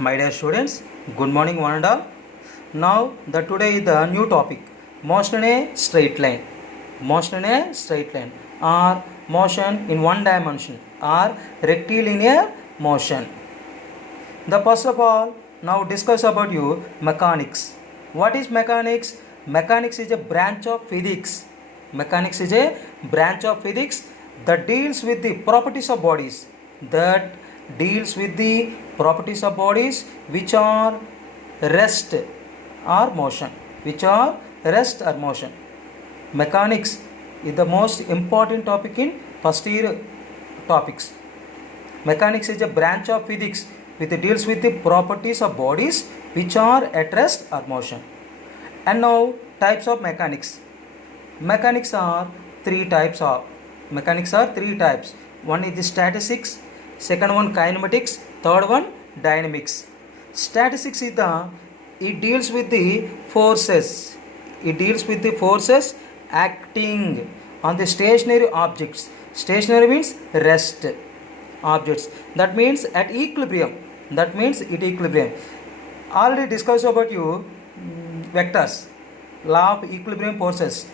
My dear students, good morning one and all. Now today is the new topic, motion in a straight line. Motion in a straight line or motion in one dimension or rectilinear motion. The first of all, now discuss about you mechanics. What is mechanics? Mechanics is a branch of physics. Mechanics is a branch of physics that deals with the properties of bodies. That deals with the properties of bodies which are rest or motion. Which are rest or motion. Mechanics is the most important topic in first year topics. Mechanics is a branch of physics which deals with the properties of bodies which are at rest or motion. And now types of mechanics. Mechanics are three types. One is the statistics, second one kinematics, third one dynamics. Statistics is it deals with the forces. It deals with the forces acting on the stationary objects. Stationary means rest objects. That means at equilibrium. Already discussed about you vectors, law of equilibrium forces,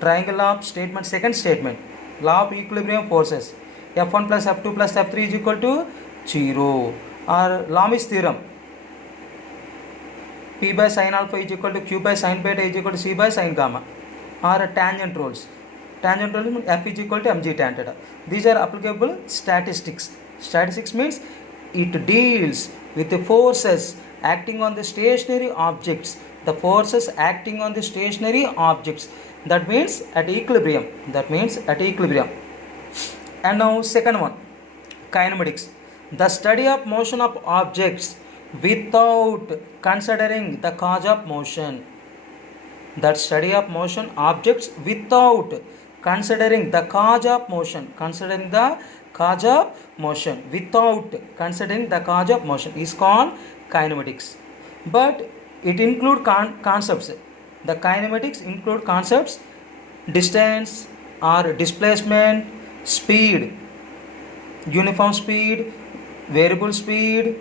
triangle of statement, second statement, law of equilibrium forces, F1 plus F2 plus F3 is equal to 0, or Lami's theorem, P by sin alpha is equal to Q by sin beta is equal to C by sin gamma, or tangent rules. Tangent rule means F is equal to mg tan theta. These are applicable statistics. Statistics means it deals with the forces acting on the stationary objects. The forces acting on the stationary objects. That means at equilibrium. And now second one, kinematics. The study of motion of objects without considering the cause of motion. That study of motion objects without considering the cause of motion. Without considering the cause of motion is called kinematics. But it includes concepts. The kinematics include concepts: distance or displacement, speed, uniform speed, variable speed,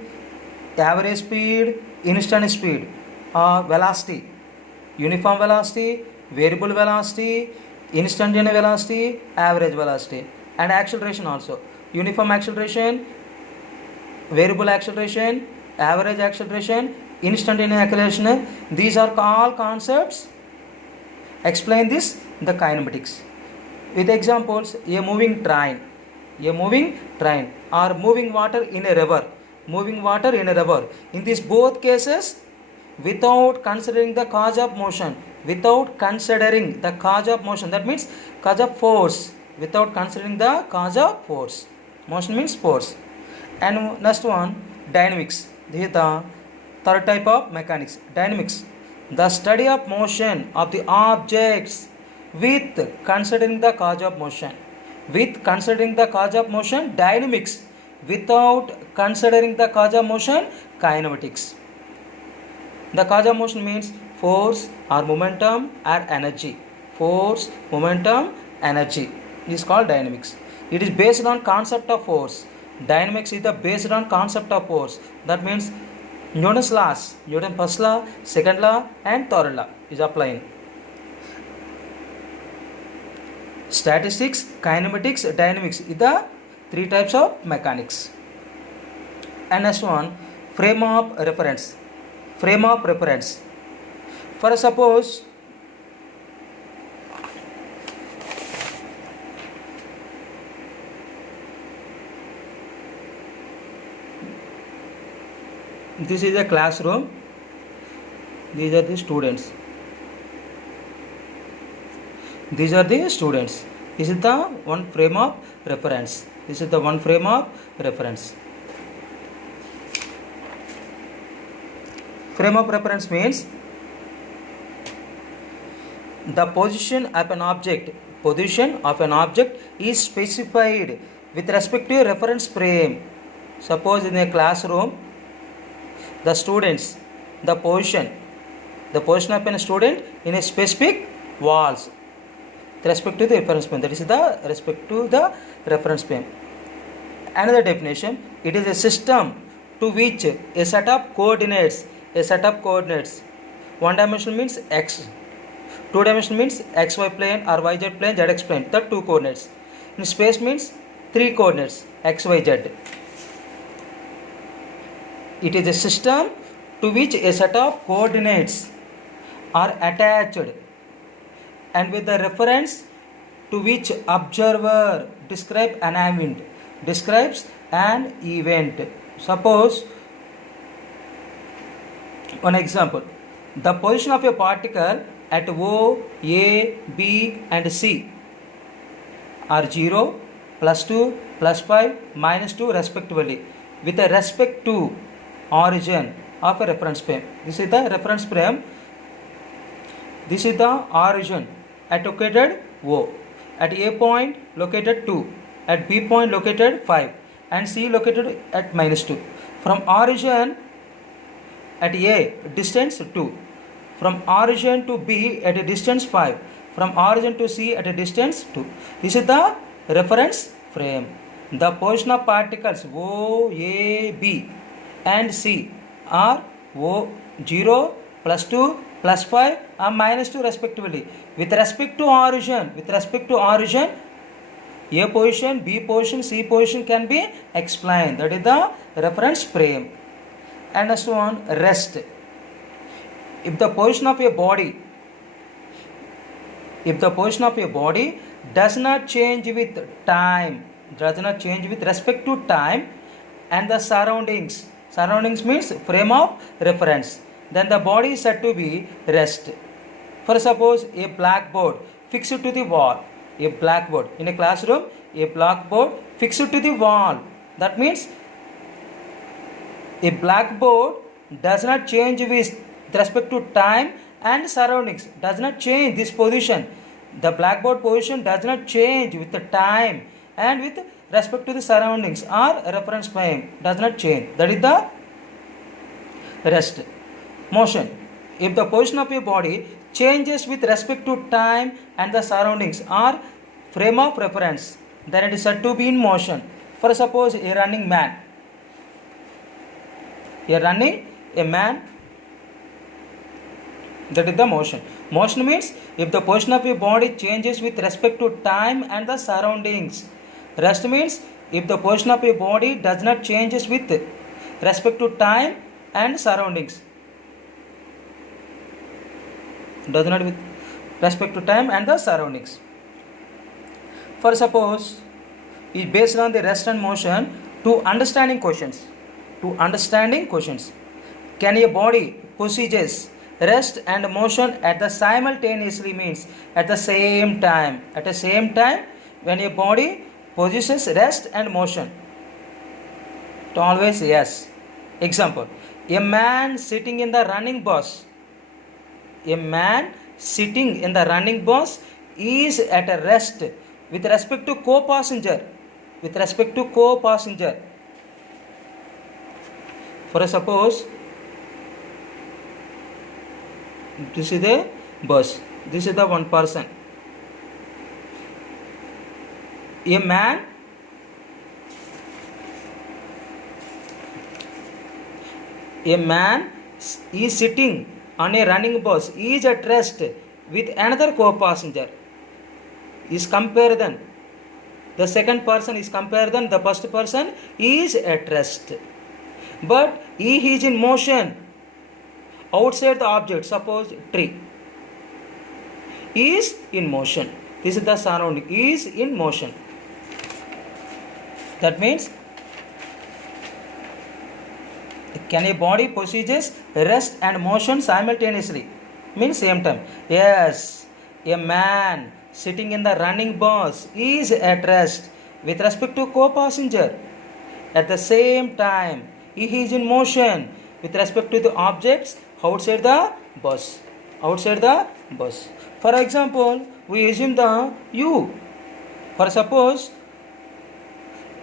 average speed, instant speed, velocity, uniform velocity, variable velocity, instantaneous velocity, average velocity, and acceleration also. Uniform acceleration, variable acceleration, average acceleration, instantaneous acceleration. These are all concepts. Explain this the kinematics with examples: a moving train, or moving water in a river. In these both cases, without considering the cause of motion. That means cause of force. Without considering the cause of force. Motion means force. And next one, dynamics. This is the third type of mechanics. Dynamics, the study of motion of the objects with considering the cause of motion. Dynamics. Without considering the cause of motion, kinematics. The cause of motion means force or momentum or energy. Is called dynamics. It is based on concept of force. Dynamics is based on concept of force. That means Newton's laws, Newton's first law, second law, and third law is applying. Statistics, kinematics, dynamics is the three types of mechanics. And next one, frame of reference. For suppose this is a classroom. These are the students. This is the one frame of reference. Frame of reference means the position of an object is specified with respect to a reference frame. Suppose in a classroom, the students, the position of a student in a specific walls with respect to the reference frame. That is the respect to the reference frame. Another definition, it is a system to which a set of coordinates, one dimension means x, two dimension means xy plane or yz plane, zx plane, the two coordinates. In space means three coordinates, x, y, z. It is a system to which a set of coordinates are attached and with the reference to which observer describes an event. Suppose, one example, the position of a particle at O, A, B and C are 0, +2, +5, -2 respectively with respect to origin of a reference frame. This is the reference frame. This is the origin at located O. At A point located 2, at B point located 5 and C located at -2. From origin at A distance 2. From origin to B at a distance 5. From origin to C at a distance 2. This is the reference frame. The position of particles O, A, B and C are O 0, +2, +5 and -2 respectively. With respect to origin, A position, B position, C position can be explained. That is the reference frame. And next one, rest. If the position of a body does not change with time, with respect to time and the surroundings means frame of reference, then the body is said to be rest. For suppose a blackboard fixed to the wall, in a classroom, a blackboard fixed to the wall. That means a blackboard does not change with respect to time and surroundings, does not change this position. The blackboard position does not change with the time and with respect to the surroundings or reference frame, does not change. That is the rest. Motion. If the position of a body changes with respect to time and the surroundings or frame of reference, then it is said to be in motion. For suppose a running man, that is the motion. Motion means if the position of a body changes with respect to time and the surroundings. Rest means if the position of a body does not changes with respect to time and surroundings. Does not with respect to time and the surroundings. For suppose is based on the rest and motion to understanding questions. Can a body possesses rest and motion at the simultaneously means at the same time when a body possesses rest and motion? To always yes. Example, a man sitting in the running bus is at a rest with respect to co-passenger. For suppose this is the bus, this is the one person. A man is sitting on a running bus, is at rest with another co-passenger. Is comparison. The second person is comparison, the first person is at rest. But he is in motion outside the object. Suppose tree is in motion. This is the surrounding, is in motion. That means can a body possesses rest and motion simultaneously? Means same time. Yes, a man sitting in the running bus is at rest with respect to co-passenger. At the same time, he is in motion with respect to the objects outside the bus. For example, we assume the you. For suppose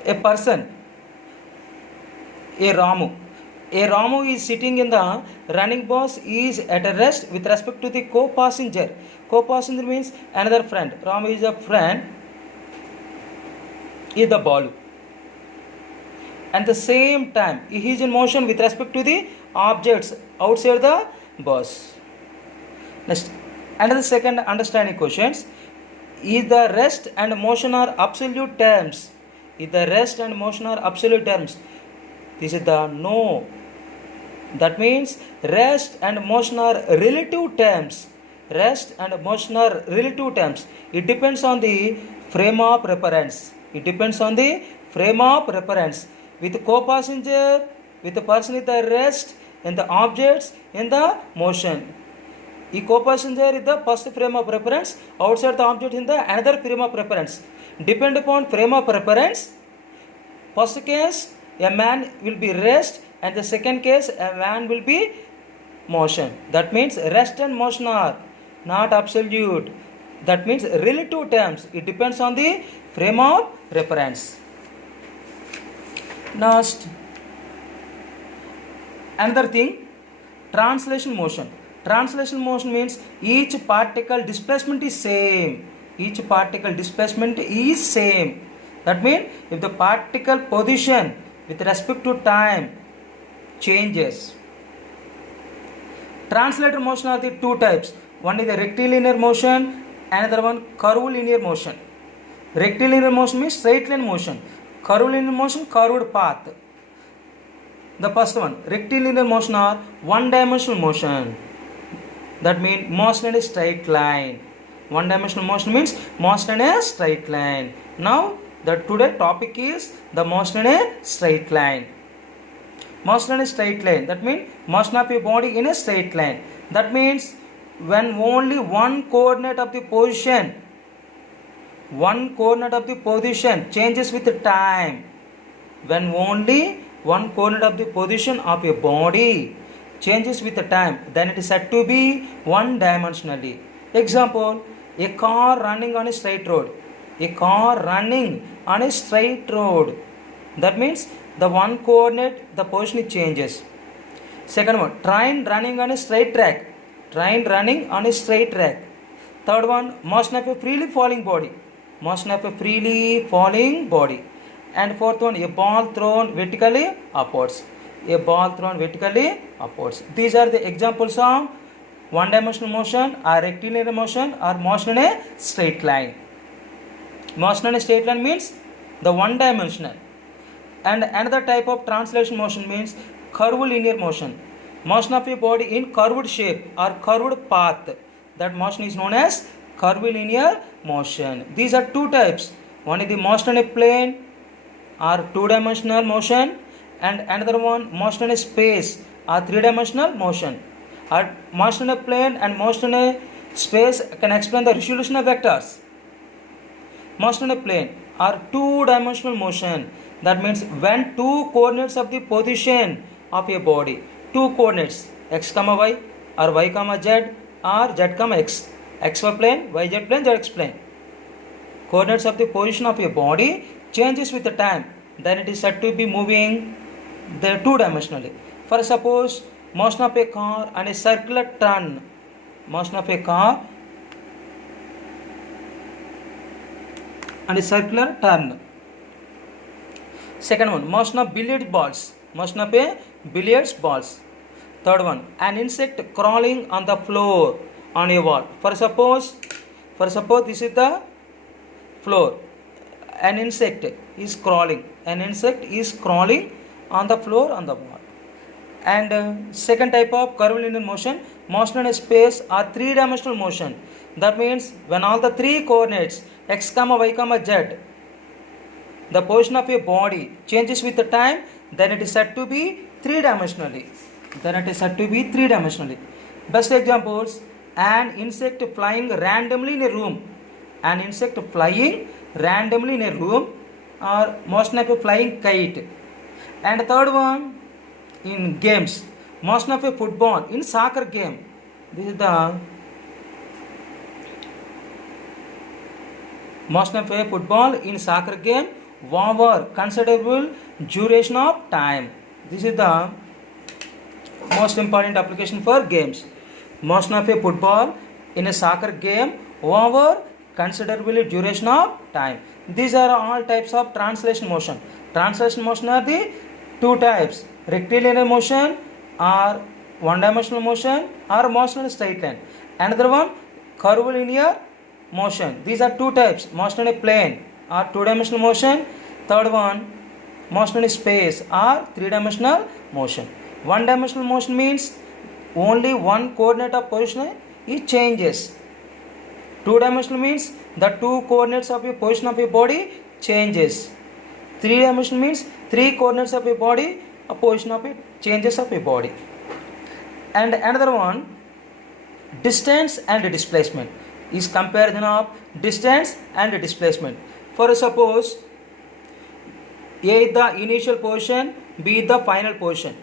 a person, a Ramu is sitting in the running bus is at a rest with respect to the co-passenger. Co-passenger means another friend. Ramu is a friend, is the Balu. at the same time he is in motion with respect to the objects outside the bus. Next, another second understanding questions. Is the rest and motion are absolute terms? Is the rest and motion are absolute terms? This is the no. That means rest and motion are relative terms. Rest and motion are relative terms. It depends on the frame of reference. It depends on the frame of reference. With co-passenger, with the person in the rest, and the objects in the motion. The co-passenger is the first frame of reference, outside the object in the another frame of reference. Depend upon frame of reference. First case, a man will be rest, and the second case, a man will be motion. That means rest and motion are not absolute. That means relative terms. It depends on the frame of reference. Next, another thing, translation motion. Translation motion means each particle displacement is same. Each particle displacement is same. That means if the particle position with respect to time changes. Translator motion are the two types. One is the rectilinear motion, another one curvilinear motion. Rectilinear motion means straight line motion. Curvilinear motion, curved path. The first one, rectilinear motion are one dimensional motion. That means motion in a straight line. One dimensional motion means motion in a straight line. Now the today topic is the motion in a straight line. Motion in a straight line. That means motion of your body in a straight line. That means when only one coordinate of the position changes with the time. When only one coordinate of the position of your body changes with the time, then it is said to be one dimensionally. Example, a car running on a straight road. A car running on a straight road. That means the one coordinate, the position changes. Second one, train running on a straight track. Train running on a straight track. Third one, motion of a freely falling body. Motion of a freely falling body. And fourth one, a ball thrown vertically upwards. A ball thrown vertically upwards. These are the examples of one dimensional motion or rectilinear motion or motion in a straight line. Motion in a straight line means the one dimensional. And another type of translation motion means curvilinear motion. Motion of a body in curved shape or curved path. That motion is known as curvilinear motion. These are two types. One is the motion in a plane or two-dimensional motion, and another one motion in a space or three-dimensional motion. Or motion in a plane and motion in a space can explain the resolution of vectors. Motion in a plane or two-dimensional motion. That means when two coordinates of the position of a body, two coordinates x comma y or y comma z or z comma x, xy plane, yz plane, zx plane. Coordinates of the position of a body changes with the time, then it is said to be moving the two-dimensionally. For suppose motion of a car and a circular turn. Motion of a car and a circular turn. Second one, motion of billiard balls. Motion of a billiards balls. Third one, an insect crawling on the floor on a wall. For suppose this is the floor. An insect is crawling. An insect is crawling on the floor on the wall. And second type of curvilinear motion, motion in a space or three-dimensional motion. That means when all the three coordinates x comma y comma z, the position of a body changes with the time, then it is said to be three-dimensionally. Best examples, an insect flying randomly in a room. An insect flying randomly in a room, or motion of a flying kite. And third one, in games, motion of a football in soccer game. This is the motion of a football in soccer game over considerable duration of time. This is the most important application for games. Motion of a football in a soccer game over considerable duration of time. These are all types of translation motion. Translation motion are the two types: rectilinear motion or one dimensional motion or motion in a straight line. Another one, curvilinear motion. These are two types: motion in a plane or two dimensional motion. Third one, motion in space or three dimensional motion. One dimensional motion means only one coordinate of position it changes. Two dimensional means the two coordinates of your position of your body changes. Three dimensional means three coordinates of your body, a position of it changes of your body. And another one, distance and displacement, is comparison of distance and displacement. For suppose A is the initial position, B is the final position.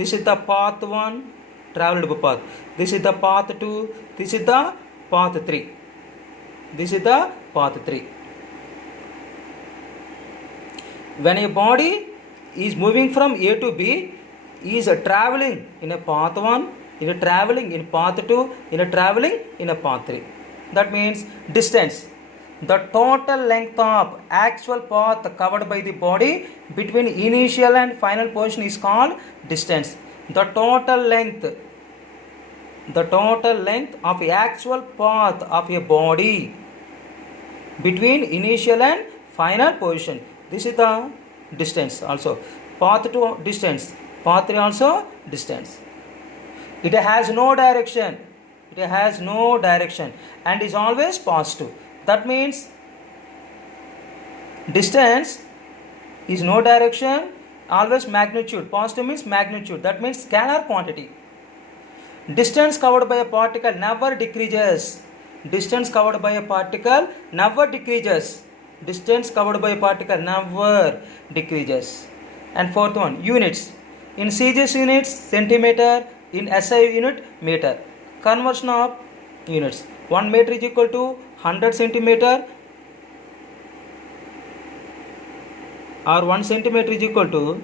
This is the path 1 traveled path. This is the path 2. This is the path 3. This is the path 3. When a body is moving from A to B, is traveling in a path 1, is traveling in path 2, is traveling in a path 3. That means distance. The total length of actual path covered by the body between initial and final position is called distance. The total length of actual path of a body between initial and final position, this is the distance. Also path 2 distance, path 3 also distance. It has no direction, and is always positive. That means distance is no direction, always magnitude. Positive means magnitude. That means scalar quantity. Distance covered by a particle never decreases. Distance covered by a particle never decreases. Distance covered by a particle never decreases. And fourth one, units. In CGS units, centimeter. In SI unit, meter. Conversion of units. 1 meter is equal to 100 centimeter, or 1 centimeter is equal to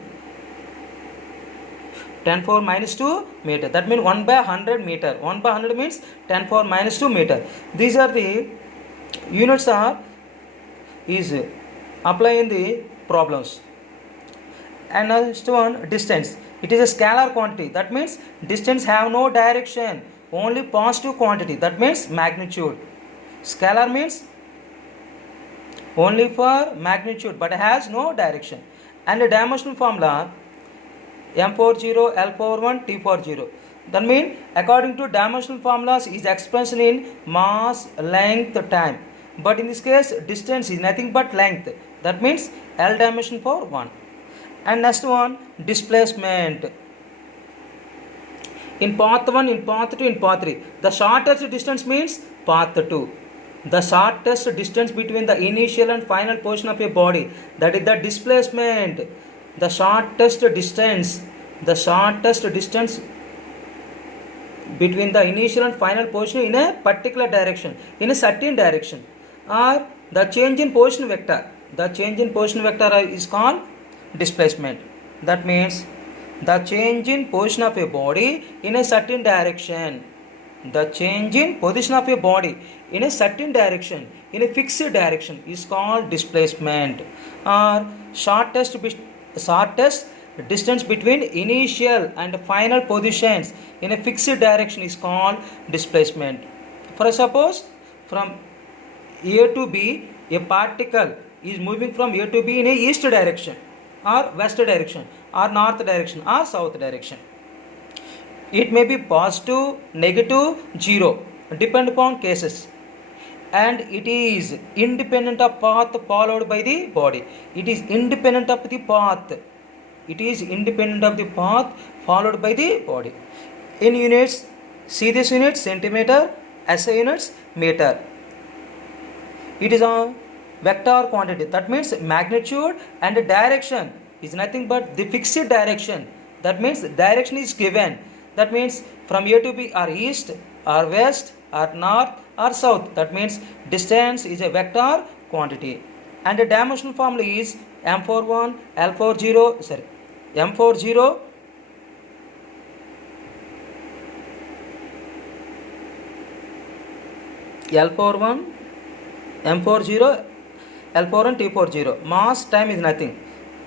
10 power minus 2 meter. That means 1 by 100 meter. 1 by 100 means 10 power minus 2 meter. These are the units is apply in the problems. And next one, distance. It is a scalar quantity. That means distance have no direction, only positive quantity. That means magnitude. Scalar means only for magnitude but has no direction. And the dimensional formula, m power 0, L power 1, T power 0. That means according to dimensional formulas is expression in mass, length, time. But in this case distance is nothing but length. That means L dimension power 1. And next one, displacement. In path 1, in path 2, in path 3. The shortest distance means path 2. The shortest distance between the initial and final position of a body, that is the displacement. The shortest distance between the initial and final position in a particular direction, in a certain direction, or the change in position vector. The change in position vector is called displacement. That means the change in position of a body in a certain direction. The change in position of a body in a certain direction, in a fixed direction, is called displacement. Or shortest distance between initial and final positions in a fixed direction is called displacement. For suppose from A to B, a particle is moving from A to B in a east direction, or west direction, or north direction, or south direction. It may be positive, negative, 0, depend upon cases. And it is independent of path followed by the body. It is independent of the path. It is independent of the path followed by the body. In units, see this unit, centimeter, SI units, meter. It is a vector quantity. That means magnitude and direction is nothing but the fixed direction. That means direction is given. That means from A to B, or east, or west, or north, or south. That means distance is a vector quantity. And the dimensional formula is m for 1, L for 0, m for 0, L for 1, m for 0, L for 1, T for 0. Mass, time is nothing.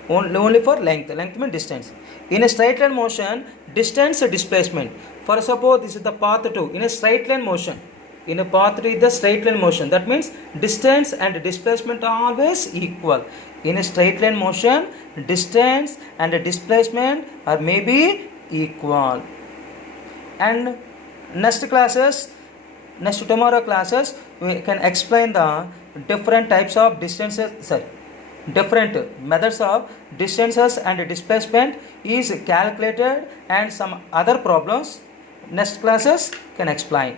only for length. Length means distance. In a straight line motion, distance displacement. For suppose this is the path 2 in a straight line motion. In a path 3 the straight line motion, that means distance and displacement are always equal. In a straight line motion, distance and displacement are maybe equal. And tomorrow classes we can explain the different types of distances, different methods of distances and displacement is calculated, and some other problems next classes can explain.